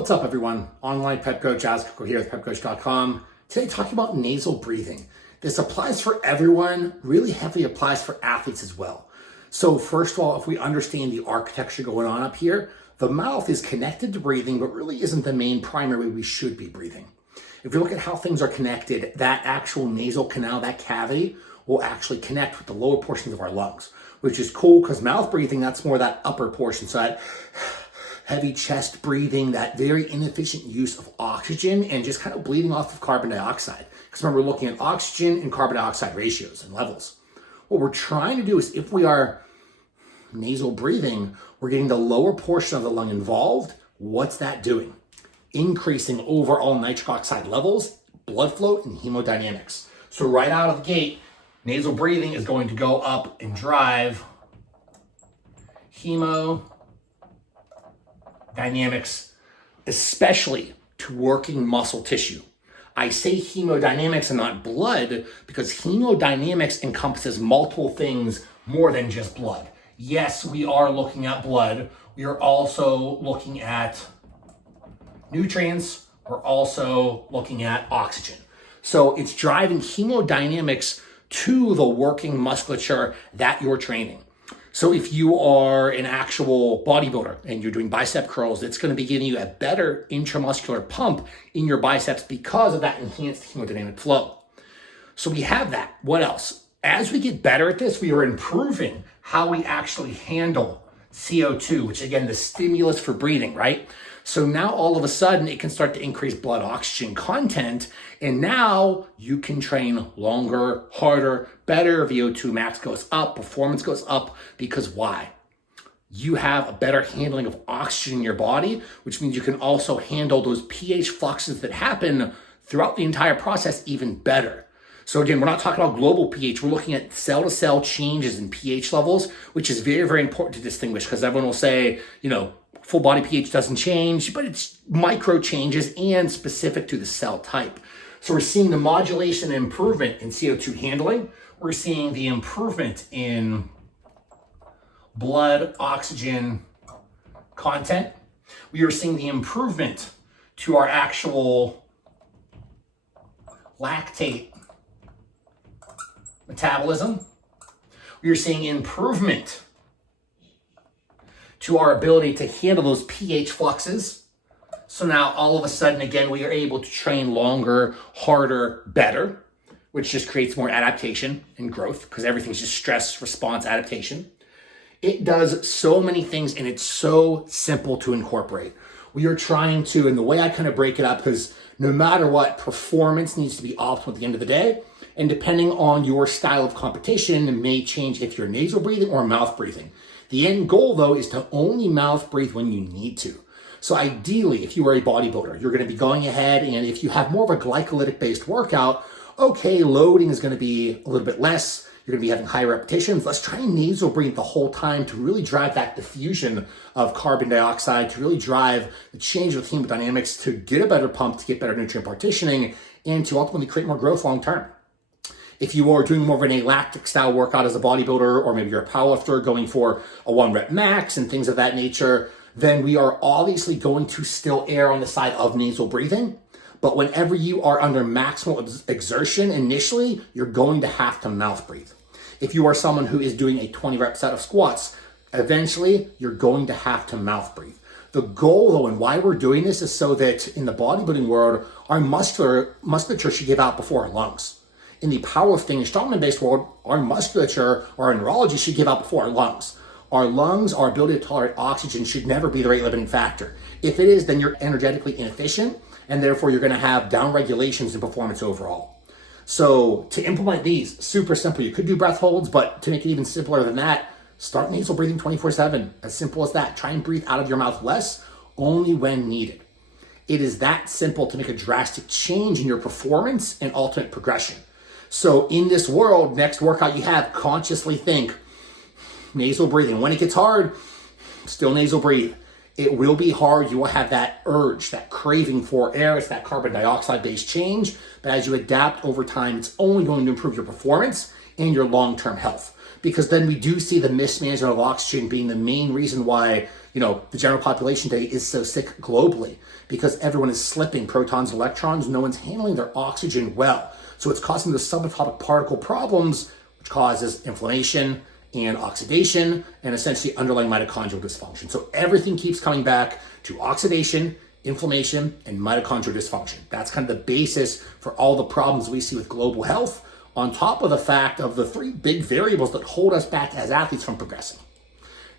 What's up, everyone? Online pep coach, Azkiko here with pepcoach.com. Today, talking about nasal breathing. This applies for everyone, really heavily applies for athletes as well. So first of all, if we understand the architecture going on up here, the mouth is connected to breathing, but really isn't the main primary way we should be breathing. If you look at how things are connected, that actual nasal canal, that cavity, will actually connect with the lower portions of our lungs, which is cool because mouth breathing, that's more that upper portion. So that heavy chest breathing, that very inefficient use of oxygen and just kind of bleeding off of carbon dioxide. Because remember, we're looking at oxygen and carbon dioxide ratios and levels. What we're trying to do is if we are nasal breathing, we're getting the lower portion of the lung involved. What's that doing? Increasing overall nitric oxide levels, blood flow, and hemodynamics. So right out of the gate, nasal breathing is going to go up and drive hemodynamics, especially to working muscle tissue. I say hemodynamics and not blood because hemodynamics encompasses multiple things more than just blood. Yes, we are looking at blood. We are also looking at nutrients. We're also looking at oxygen. So it's driving hemodynamics to the working musculature that you're training. So if you are an actual bodybuilder and you're doing bicep curls, it's going to be giving you a better intramuscular pump in your biceps because of that enhanced hemodynamic flow. So we have that. What else? As we get better at this, we are improving how we actually handle CO2, which again, the stimulus for breathing, right? So now all of a sudden it can start to increase blood oxygen content. And now you can train longer, harder, better. VO2 max goes up, performance goes up because why? You have a better handling of oxygen in your body, which means you can also handle those pH fluxes that happen throughout the entire process even better. So again, we're not talking about global pH. We're looking at cell-to-cell changes in pH levels, which is very, very important to distinguish because everyone will say, full body pH doesn't change, but it's micro changes and specific to the cell type. So we're seeing the modulation and improvement in CO2 handling. We're seeing the improvement in blood oxygen content. We are seeing the improvement to our actual lactate metabolism. We are seeing improvement to our ability to handle those pH fluxes. So now all of a sudden, again, we are able to train longer, harder, better, which just creates more adaptation and growth because everything's just stress response adaptation. It does so many things and it's so simple to incorporate. We are trying to, and the way I kind of break it up, because no matter what, performance needs to be optimal at the end of the day. And depending on your style of competition, it may change if you're nasal breathing or mouth breathing. The end goal, though, is to only mouth breathe when you need to. So ideally, if you are a bodybuilder, you're going to be going ahead, and if you have more of a glycolytic-based workout, okay, loading is going to be a little bit less. You're going to be having higher repetitions. Let's try and nasal breathe the whole time to really drive that diffusion of carbon dioxide, to really drive the change of hemodynamics, to get a better pump, to get better nutrient partitioning, and to ultimately create more growth long term. If you are doing more of an alactic style workout as a bodybuilder, or maybe you're a powerlifter going for a 1 rep max and things of that nature, then we are obviously going to still err on the side of nasal breathing. But whenever you are under maximal exertion initially, you're going to have to mouth breathe. If you are someone who is doing a 20 rep set of squats, eventually you're going to have to mouth breathe. The goal, though, and why we're doing this is so that in the bodybuilding world, our musculature should give out before our lungs. In the powerlifting and strongman-based world, our musculature or our neurology should give out before our lungs. Our lungs, our ability to tolerate oxygen should never be the rate limiting factor. If it is, then you're energetically inefficient, and therefore you're going to have down regulations in performance overall. So to implement these, super simple. You could do breath holds, but to make it even simpler than that, start nasal breathing 24/7. As simple as that. Try and breathe out of your mouth less, only when needed. It is that simple to make a drastic change in your performance and ultimate progression. So in this world, next workout you have, consciously think nasal breathing. When it gets hard, still nasal breathe. It will be hard. You will have that urge, that craving for air. It's that carbon dioxide based change. But as you adapt over time, it's only going to improve your performance and your long-term health. Because then we do see the mismanagement of oxygen being the main reason why The general population today is so sick globally because everyone is slipping protons and electrons. No one's handling their oxygen well. So it's causing the subatomic particle problems, which causes inflammation and oxidation and essentially underlying mitochondrial dysfunction. So everything keeps coming back to oxidation, inflammation, and mitochondrial dysfunction. That's kind of the basis for all the problems we see with global health, on top of the fact of the three big variables that hold us back as athletes from progressing.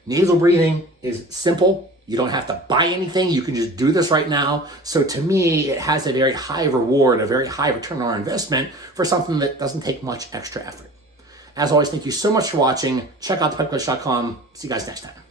Nasal breathing is simple. You don't have to buy anything. You can just do this right now. So to me, it has a very high reward, a very high return on our investment for something that doesn't take much extra effort. As always, thank you so much for watching. Check out thepepcoach.com. See you guys next time.